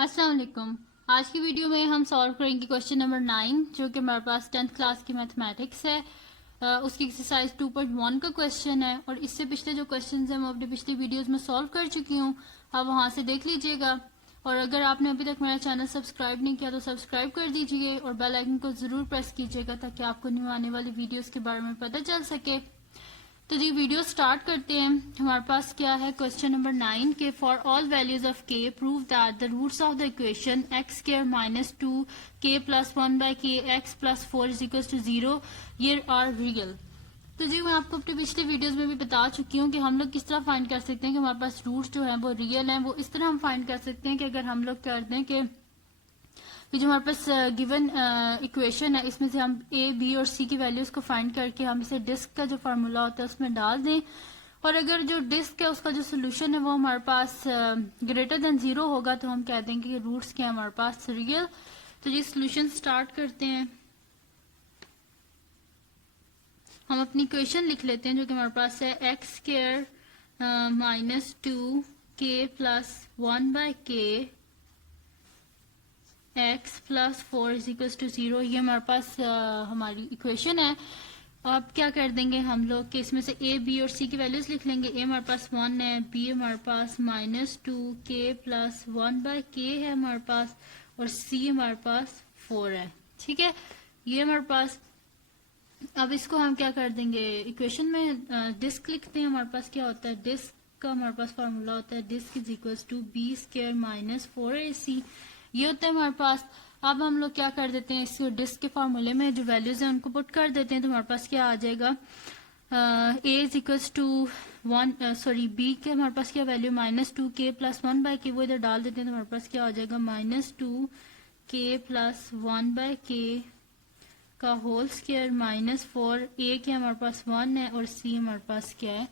अस्सलाम वालेकुम। आज की वीडियो में हम सॉल्व करेंगे क्वेश्चन नंबर 9 जो कि हमारे पास 10th क्लास की मैथमेटिक्स है। उसकी एक्सरसाइज 2.1 का क्वेश्चन है और इससे पिछले जो क्वेश्चन हैं मैं अपनी पिछली वीडियोस में सॉल्व कर चुकी हूँ। आप वहां से देख लीजिएगा और अगर आपने अभी तक मेरा चैनल सब्सक्राइब नहीं किया तो सब्सक्राइब कर दीजिए और बेल आइकन को जरूर प्रेस कीजिएगा ताकि आपको न्यू आने वाली वीडियोस के बारे में पता चल सके। तो जी वीडियो स्टार्ट करते हैं। हमारे पास क्या है क्वेश्चन नंबर 9 के for all values of k prove that the roots of the equation x square minus 2 k plus 1 by k x plus 4 is equal to 0 ये आर रियल। तो जी मैं आपको अपनी पिछली वीडियोस में भी बता चुकी हूँ कि हम लोग किस तरह फाइंड कर सकते हैं कि हमारे पास रूट्स जो है वो रियल हैं। वो इस तरह हम फाइंड कर सकते हैं कि अगर हम लोग कर दें कि जो हमारे पास गिवन इक्वेशन है इसमें से हम ए बी और सी की वैल्यूज को फाइंड करके हम इसे डिस्क का जो फार्मूला होता है उसमें डाल दें और अगर जो डिस्क है उसका जो सोल्यूशन है वो हमारे पास ग्रेटर देन 0 होगा तो हम कह देंगे कि रूट्स क्या है हमारे पास रियल। तो ये सोल्यूशन स्टार्ट करते हैं। हम अपनी इक्वेशन लिख लेते हैं जो कि हमारे पास है x square minus 2 k plus 1 by k x plus 4 is equal to 0 ये हमारे पास हमारी इक्वेशन है। अब क्या कर देंगे हम लोग कि इसमें से ए बी और सी की वैल्यूज लिख लेंगे। ए हमारे पास 1 है, बी हमारे पास माइनस 2 के प्लस 1 बाय के है हमारे पास और सी हमारे पास 4 है। ठीक है, ये हमारे पास। अब इसको हम क्या कर देंगे इक्वेशन में डिस्क लिखते हैं। हमारे पास क्या होता है डिस्क का हमारे पास फार्मूला होता है disc is equal to b square minus 4ac ये होता है हमारे पास। अब हम लोग क्या कर देते हैं इस डिस्क के फार्मूले में जो वैल्यूज है उनको पुट कर देते हैं तो हमारे पास क्या आ जाएगा A is equals to 1 sorry B के हमारे पास क्या value minus 2 k plus 1 by के वो इधर डाल देते हैं तो हमारे पास क्या आ जाएगा माइनस 2 के प्लस 1 बाय के का होल स्क्वायर माइनस 4 ए के हमारे पास 1 है और सी हमारे पास क्या है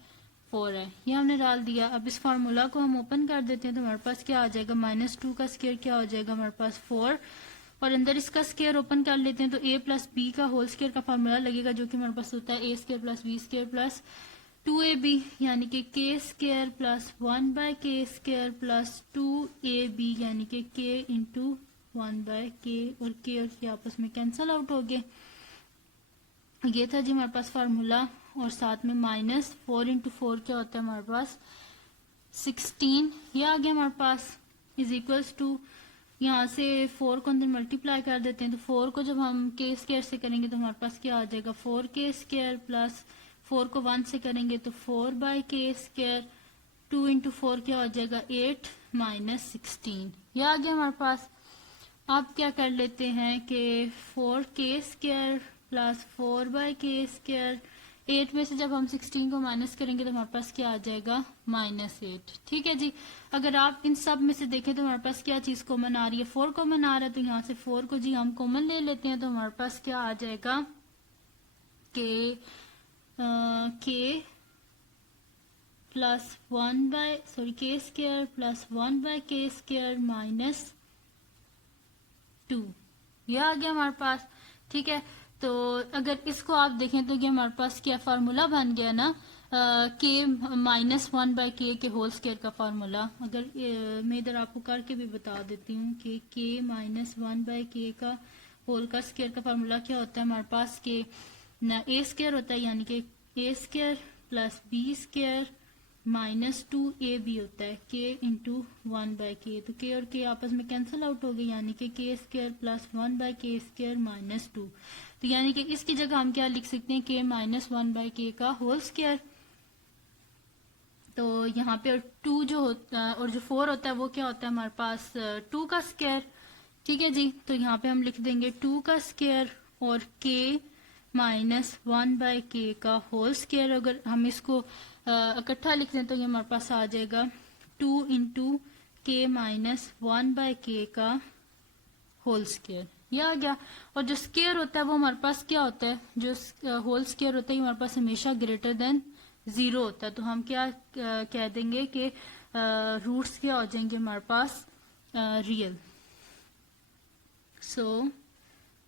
4 है। ये हमने डाल दिया। अब इस फार्मूला को हम ओपन कर देते हैं तो हमारे पास क्या आ जाएगा माइनस 2 का स्क्वायर क्या हो जाएगा हमारे पास 4 और अंदर इसका स्क्वायर ओपन कर लेते हैं तो ए प्लस बी का होल स्क्वायर का फार्मूला लगेगा जो कि हमारे पास होता है ए square plus B square plus 2ab यानी कि k square plus 1 by k square plus 2ab यानी कि के इंटू 1 बाय के और के आपस में कैंसल आउट हो गए। ये था जी हमारे पास फार्मूला और साथ में माइनस 4 इंटू 4 क्या होता है हमारे पास 16 ये आ गया हमारे पास इज इक्वल्स टू यहाँ से 4 को अंदर मल्टीप्लाई कर देते हैं तो 4 को जब हम के स्क्वायर से करेंगे तो हमारे पास क्या आ जाएगा 4 के स्क्वायर प्लस 4 को 1 से करेंगे तो 4 बाय के स्क्वायर 2 इंटू 4 क्या हो जाएगा 8 माइनस 16 ये आ गया हमारे पास। अब क्या कर लेते हैं कि 4 के square plus 4 bye k square 8 में से जब हम 16 को माइनस करेंगे तो हमारे पास क्या आ जाएगा -8। ठीक है जी, अगर आप इन सब में से देखें तो हमारे पास क्या चीज कॉमन आ रही है 4 कॉमन आ रहा है तो यहाँ से 4 को जी हम कॉमन ले लेते हैं तो हमारे पास क्या आ जाएगा के प्लस 1 बाय सॉरी के square plus 1 by k square minus 2 ये आ गया हमारे पास। ठीक है, तो अगर इसको आप देखें तो ये हमारे पास क्या फार्मूला बन गया ना के माइनस 1 बाय के होल स्क्वायर का फार्मूला। अगर मैं इधर आपको करके भी बता देती हूँ कि के माइनस 1 बाय के का होल का स्क्वायर का फार्मूला क्या होता है हमारे पास के ना ए स्क्वायर होता है यानी कि a square plus B square minus 2ab होता है के इंटू 1 बाय के तो के और के आपस में कैंसिल आउट हो गए यानी कि k square plus 1 by k square minus 2 तो यानी कि इसकी जगह हम क्या लिख सकते हैं के माइनस 1 बाय के का होल स्क्वायर। तो यहाँ पे 2 जो होता है और जो 4 होता है वो क्या होता है हमारे पास 2 का स्क्वायर। ठीक है जी, तो यहाँ पे हम लिख देंगे 2 का स्क्वायर और के माइनस 1 बाय के का होल स्क्वायर। अगर हम इसको इकट्ठा लिख दें तो ये हमारे पास आ जाएगा 2 इंटू के माइनस 1 बाय के का होल स्क्वायर ये आ गया। और जो स्क्वायर होता है वो हमारे पास क्या होता है जो होल स्क्वायर होता है हमारे पास हमेशा ग्रेटर देन 0 होता है तो हम क्या कह देंगे कि रूट्स क्या हो जाएंगे हमारे पास real. So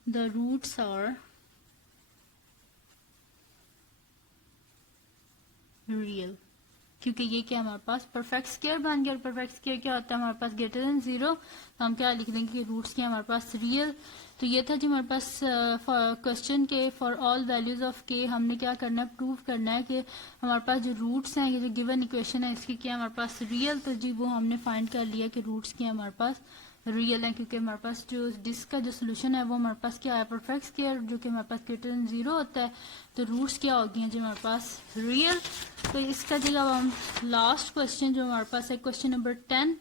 the roots are real. क्योंकि ये क्या हमारे पास परफेक्ट स्क्वायर बन गया। और परफेक्ट स्क्वायर क्या होता है हमारे पास ग्रेटर देन 0, तो हम क्या लिख देंगे कि रूट्स क्या हमारे पास रियल। तो ये था जी हमारे पास क्वेश्चन के फॉर ऑल वैल्यूज ऑफ के हमने क्या करना है, प्रूव करना है कि हमारे पास जो रूट्स हैं, ये जो गिवन इक्वेशन है इसकी क्या हमारे पास रियल। तो जी वो हमने फाइंड कर लिया कि रूट्स क्या हमारे पास रियल है, क्योंकि हमारे पास जो डिस्क का जो सोल्यूशन है वो हमारे पास क्या है परफेक्ट स्क्वायर, जो कि हमारे पास ग्रेटर देन 0 होता है। तो रूट्स क्या हो गए हैं जी हमारे पास रियल। तो इसका जगह हम लास्ट क्वेश्चन जो हमारे पास है क्वेश्चन नंबर 10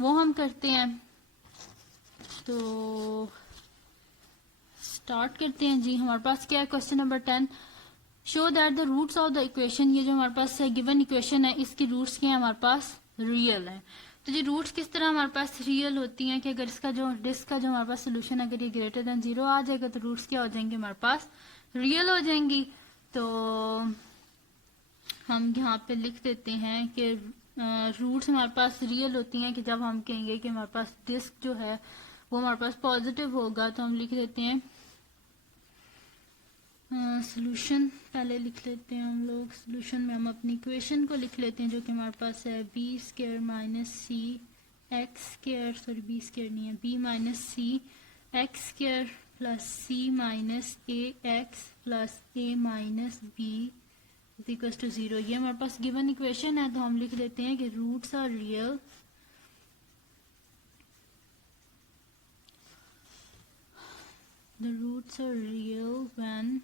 वो हम करते हैं। तो स्टार्ट करते हैं जी। हमारे पास क्या है question number 10, show that the roots of the equation, ये जो हमारे पास गिवन इक्वेशन है इसकी रूट्स क्या है हमारे पास रियल है। तो जी रूट्स किस तरह हमारे पास रियल होती हैं कि अगर इसका जो डिस्क का जो हमारे पास सोल्यूशन अगर ये ग्रेटर देन 0 आ जाएगा तो रूट्स क्या हो जाएंगे हमारे पास रियल हो जाएंगी। तो हम यहाँ पे लिख देते हैं कि रूट्स हमारे पास रियल होती हैं कि जब हम कहेंगे कि हमारे पास डिस्क जो है वो हमारे पास पॉजिटिव होगा। तो हम लिख देते हैं सोल्यूशन पहले लिख लेते हैं हम लोग। सोल्यूशन में हम अपनी इक्वेशन को लिख लेते हैं जो कि हमारे पास है b square minus c x square, sorry b square नहीं है, b minus c x square plus c minus a x plus a minus b is equal to 0। ये हमारे पास गिवन इक्वेशन है। तो हम लिख लेते हैं कि roots are real the roots are real when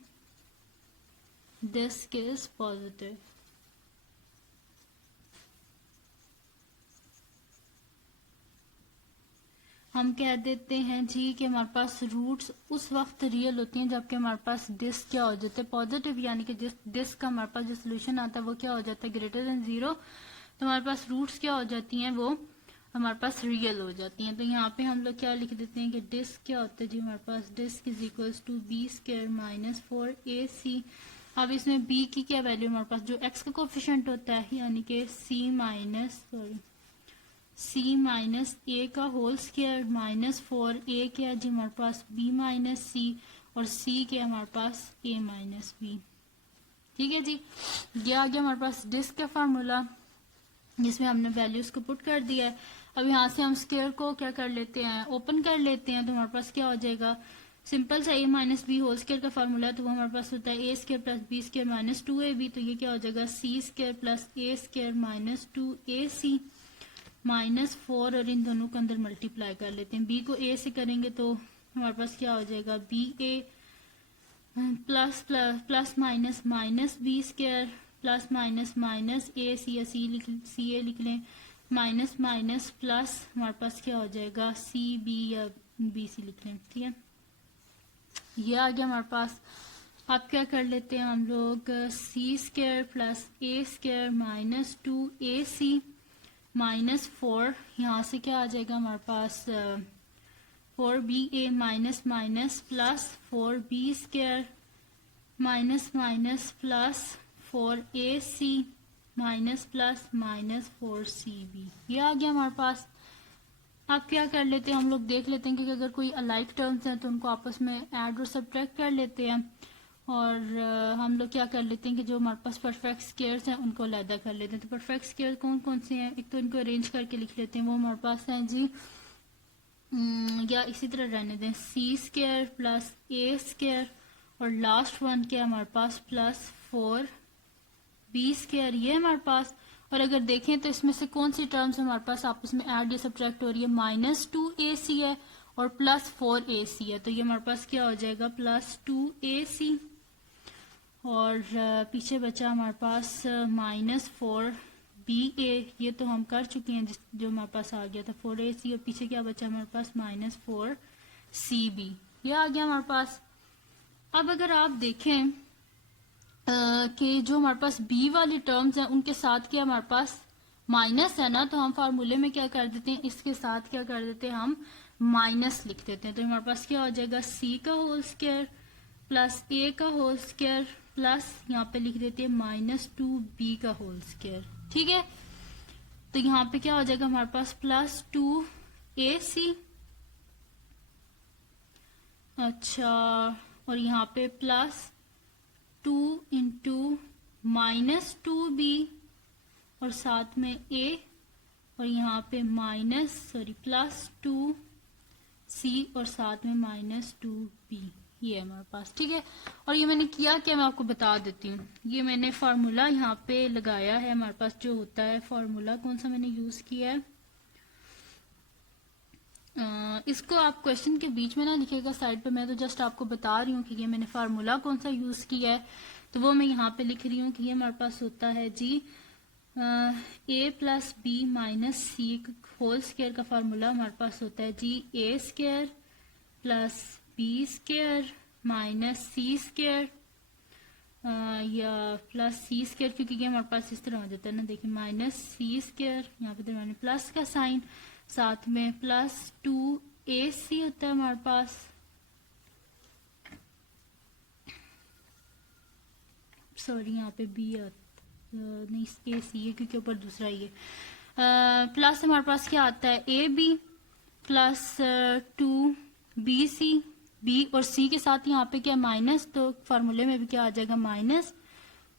disk is positive। हम कह देते हैं जी कि हमारे पास रूट्स उस वक्त रियल होती हैं जबकि हमारे पास डिस्क क्या हो जाता है पॉजिटिव, यानी कि डिस्क का हमारे पास जो सोल्यूशन आता है वो क्या हो जाता है ग्रेटर देन 0। तो हमारे पास रूट्स क्या हो जाती हैं वो हमारे पास रियल हो जाती हैं। तो यहाँ पे हम लोग क्या लिख देते हैं कि डिस्क क्या होता है जी हमारे पास disc is equals to b square minus 4ac। अब इसमें b की क्या वैल्यू हमारे पास जो x का कोफिशिएंट होता है यानी कि c माइनस a का होल स्क्वायर माइनस 4a क्या जी हमारे पास b माइनस c और c क्या हमारे पास a माइनस b। ठीक है जी, ये आ गया हमारे पास डिस्क का फार्मूला जिसमें हमने वैल्यूज को पुट कर दिया है। अब यहाँ से हम स्क्वायर को क्या कर लेते हैं ओपन कर लेते हैं। तो हमारे पास क्या हो जाएगा सिंपल सा a minus b whole square का फार्मूला है। तो वो हमारे पास होता है ए square plus B square minus 2ab। तो ये क्या हो जाएगा सी स्क्वायर प्लस ए स्क्वायर माइनस 2ac माइनस 4 और इन दोनों को अंदर मल्टीप्लाई कर लेते हैं। b को a से करेंगे तो हमारे पास क्या हो जाएगा b a plus plus plus minus minus b square plus minus minus a c या सी ए लिख लें माइनस माइनस प्लस हमारे पास क्या हो जाएगा सी बी या बी सी लिख लें। ठीक है, ये आ गया हमारे पास। अब क्या कर लेते हैं हम लोग सी स्क्वायर प्लस ए स्क्वायर माइनस 2ac माइनस 4, यहाँ से क्या आ जाएगा हमारे पास 4ba minus minus plus 4b square minus minus plus 4ac minus plus minus 4cb। ये आ गया हमारे पास। अब क्या कर लेते हैं हम लोग देख लेते हैं कि अगर कोई अलाइक टर्म्स हैं तो उनको आपस में ऐड और सब्ट्रैक्ट कर लेते हैं। और हम लोग क्या कर लेते हैं कि जो हमारे पास परफेक्ट स्क्वायर्स हैं उनको अलग कर लेते हैं। तो परफेक्ट स्क्वायर कौन कौन से हैं, एक तो इनको अरेंज करके लिख लेते हैं, वो हमारे पास हैं जी या इसी तरह रहने दें सी स्क्वायर प्लस ए स्क्वायर और लास्ट वन क्या हमारे पास प्लस 4b स्क्वायर, ये हमारे पास। और अगर देखें तो इसमें से कौन सी टर्म्स हमारे पास आपस में ऐड या सब्ट्रैक्ट हो रही है माइनस 2ac है और प्लस 4ac है। तो ये हमारे पास क्या हो जाएगा प्लस 2ac और पीछे बचा हमारे पास माइनस 4ba, ये तो हम कर चुके हैं जो हमारे पास आ गया था 4ac और पीछे क्या बचा हमारे पास माइनस 4cb, ये आ गया हमारे पास। अब अगर आप देखें कि जो हमारे पास b वाली टर्म्स हैं उनके साथ क्या हमारे पास माइनस है ना, तो हम फार्मूले में क्या कर देते हैं इसके साथ क्या कर देते हैं हम माइनस लिख देते हैं। तो हमारे पास क्या हो जाएगा c का होल स्क्वायर प्लस a का होल स्क्वायर प्लस यहाँ पे लिख देते हैं माइनस 2b का होल स्क्वायर। ठीक है, तो यहाँ पे क्या हो जाएगा हमारे पास प्लस 2ac, अच्छा, और यहाँ पे प्लस 2 इंटू माइनस 2b और साथ में a और यहाँ पे +2c और साथ में -2b, ये है हमारे पास। ठीक है, और ये मैंने किया क्या मैं आपको बता देती हूँ। ये मैंने फार्मूला यहाँ पे लगाया है, हमारे पास जो होता है फार्मूला कौन सा मैंने यूज किया है, इसको आप क्वेश्चन के बीच में ना लिखिएगा साइड पे, मैं तो जस्ट आपको बता रही हूँ कि ये मैंने फार्मूला कौन सा यूज किया है, तो वो मैं यहाँ पे लिख रही हूँ कि ये हमारे पास होता है जी a plus b minus c whole square का फार्मूला हमारे पास होता है जी a square plus B square minus c square या प्लस सी स्क्वायर, क्योंकि ये हमारे पास इस तरह हो जाता है ना, देखिए माइनस सी स्क्वायर, यहाँ पे दरमियान प्लस का साइन, साथ में +2ac होता है हमारे पास, सॉरी यहाँ पे बी नहीं ए सी है क्योंकि ऊपर दूसरा ही है, प्लस हमारे पास क्या आता है A B plus 2bc, B और सी के साथ यहाँ पे क्या माइनस, तो फार्मूले में भी क्या आ जाएगा माइनस,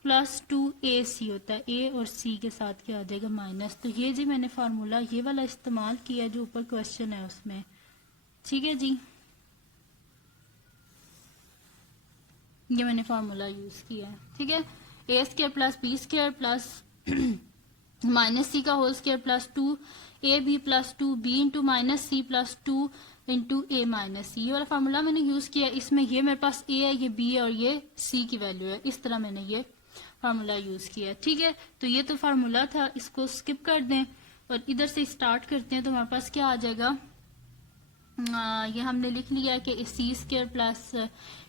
+2ac होता है, ए और सी के साथ क्या आ जाएगा माइनस। तो ये जी मैंने फार्मूला ये वाला इस्तेमाल किया जो ऊपर क्वेश्चन है उसमें। ठीक है जी, ये मैंने फार्मूला यूज किया है। ठीक है, ए square plus B square plus minus C का whole square plus 2ab plus 2b into minus C plus 2 into A minus C, ये वाला फार्मूला मैंने यूज किया। इसमें ये मेरे पास ए है, ये बी है और ये सी की वैल्यू है, इस तरह मैंने ये फार्मूला यूज किया। ठीक है, तो ये तो फार्मूला था, इसको स्किप कर दें और इधर से स्टार्ट करते हैं। तो हमारे पास क्या आ जाएगा, ये हमने लिख लिया कि C square plus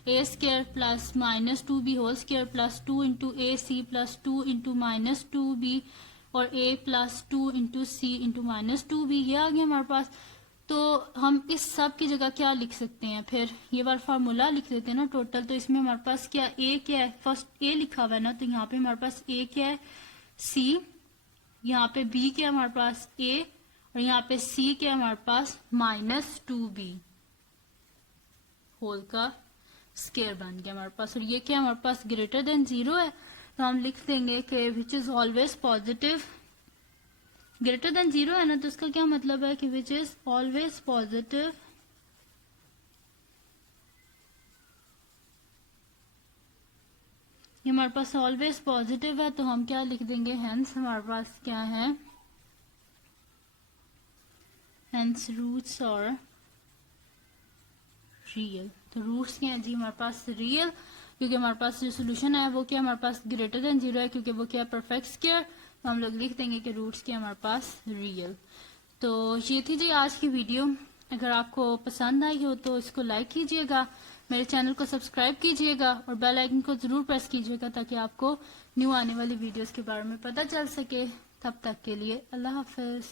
A square plus -2b whole square plus 2 into A C plus 2 into -2b और a plus 2 into C into -2b, ये आ गया हमारे पास। तो हम इस सब की जगह क्या लिख सकते हैं, फिर ये बार फार्मूला लिख देते हैं ना टोटल। तो इसमें हमारे पास क्या क्या है, फर्स्ट a लिखा हुआ है ना, तो यहाँ पे हमारे पास a क्या है c, यहाँ पे b क्या है हमारे पास a और यहाँ पे c क्या है हमारे पास -2b होल का स्क्वायर बन गया हमारे पास। और ये क्या हमारे पास ग्रेटर देन 0 है, तो हम लिख देंगे कि which is always positive, greater than 0 है ना, तो उसका क्या मतलब है कि विच इज ऑलवेज पॉजिटिव ये हमारे पास ऑलवेज पॉजिटिव है, तो हम क्या लिख देंगे, हेंस हमारे पास क्या है, हेंस रूट्स और रियल। तो रूट्स क्या है जी हमारे पास रियल, क्योंकि हमारे पास जो सोल्यूशन है वो क्या हमारे पास ग्रेटर देन 0 है, क्योंकि वो क्या परफेक्ट स्क्वायर, तो हम लोग लिख देंगे कि रूट्स क्या हमारे पास रियल। तो ये थी जी आज की वीडियो, अगर आपको पसंद आई हो तो इसको लाइक कीजिएगा, मेरे चैनल को सब्सक्राइब कीजिएगा और बेल आइकन को जरूर प्रेस कीजिएगा ताकि आपको न्यू आने वाली वीडियोस के बारे में पता चल सके। तब तक के लिए अल्लाह हाफिज।